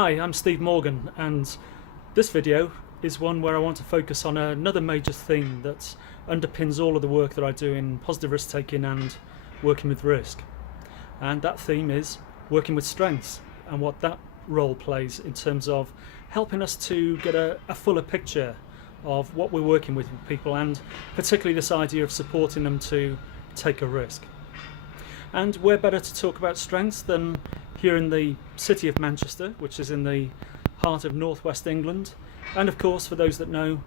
Hi, I'm Steve Morgan, and this video is one where I want to focus on another major theme that underpins all of the work that I do in positive risk taking and working with risk. And that theme is working with strengths and what that role plays in terms of helping us to get a fuller picture of what we're working with people, and particularly this idea of supporting them to take a risk. And where better to talk about strengths than here in the city of Manchester, which is in the heart of northwest England, and of course, for those that know,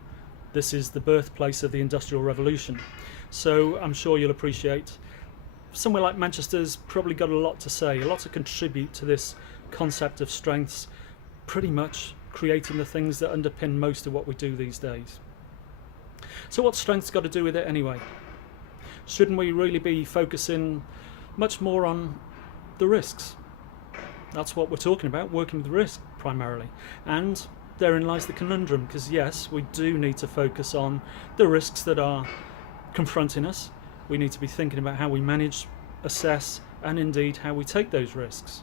this is the birthplace of the Industrial Revolution. So I'm sure you'll appreciate somewhere like Manchester's probably got a lot to say, a lot to contribute to this concept of strengths, pretty much creating the things that underpin most of what we do these days. So what's strengths got to do with it anyway? Shouldn't we really be focusing much more on the risks? That's what we're talking about, working with risk primarily. And therein lies the conundrum, because yes, we do need to focus on the risks that are confronting us. We need to be thinking about how we manage, assess, and indeed how we take those risks.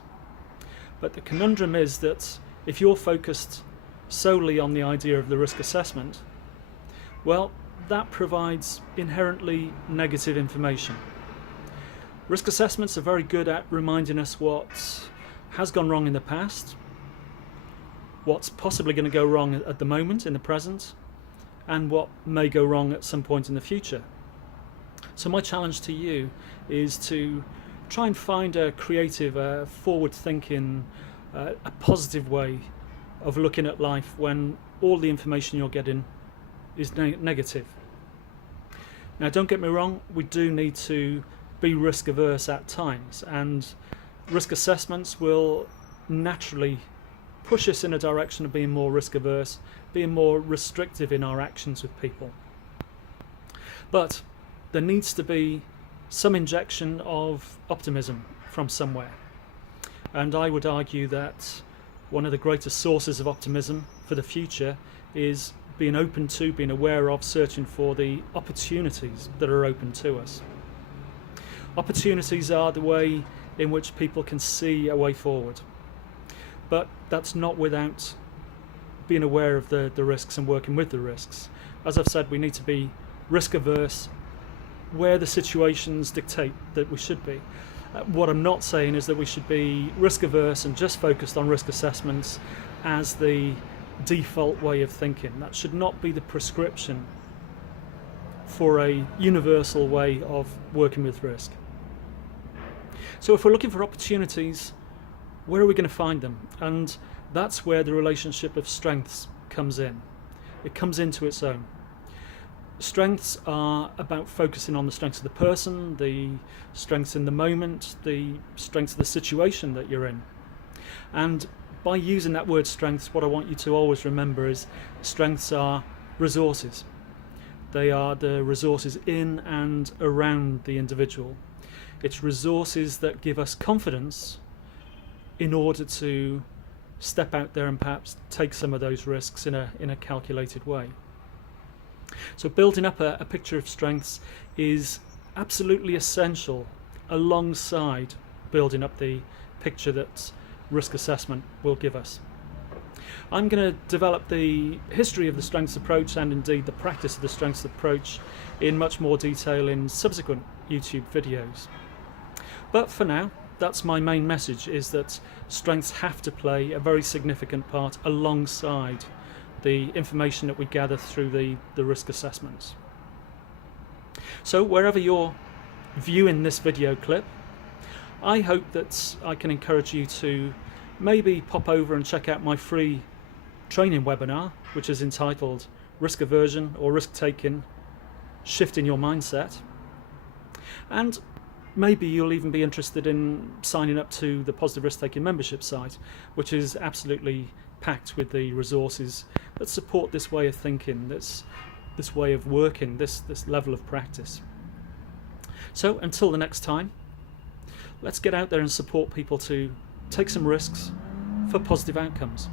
But the conundrum is that if you're focused solely on the idea of the risk assessment, well, that provides inherently negative information. Risk assessments are very good at reminding us what has gone wrong in the past, what's possibly going to go wrong at the moment in the present, and what may go wrong at some point in the future. So my challenge to you is to try and find a creative, forward-thinking, a positive way of looking at life when all the information you're getting is negative. Now, don't get me wrong, we do need to be risk averse at times, and risk assessments will naturally push us in a direction of being more risk averse, being more restrictive in our actions with people. But there needs to be some injection of optimism from somewhere. And I would argue that one of the greatest sources of optimism for the future is being open to, being aware of, searching for the opportunities that are open to us. Opportunities are the way in which people can see a way forward. But that's not without being aware of the risks and working with the risks. As I've said, we need to be risk averse where the situations dictate that we should be. What I'm not saying is that we should be risk averse and just focused on risk assessments as the default way of thinking. That should not be the prescription for a universal way of working with risk. So if we're looking for opportunities, where are we going to find them? And that's where the relationship of strengths comes in. It comes into its own. Strengths are about focusing on the strengths of the person, the strengths in the moment, the strengths of the situation that you're in. And by using that word strengths, what I want you to always remember is strengths are resources. They are the resources in and around the individual. It's resources that give us confidence in order to step out there and perhaps take some of those risks in a calculated way. So building up a picture of strengths is absolutely essential alongside building up the picture that risk assessment will give us. I'm going to develop the history of the strengths approach and indeed the practice of the strengths approach in much more detail in subsequent YouTube videos. But for now, that's my main message, is that strengths have to play a very significant part alongside the information that we gather through the risk assessments. So wherever you're viewing this video clip, I hope that I can encourage you to maybe pop over and check out my free training webinar, which is entitled Risk Aversion or Risk Taking, Shifting Your Mindset. And maybe you'll even be interested in signing up to the Positive Risk Taking membership site, which is absolutely packed with the resources that support this way of thinking, this way of working, this level of practice. So until the next time, let's get out there and support people to take some risks for positive outcomes.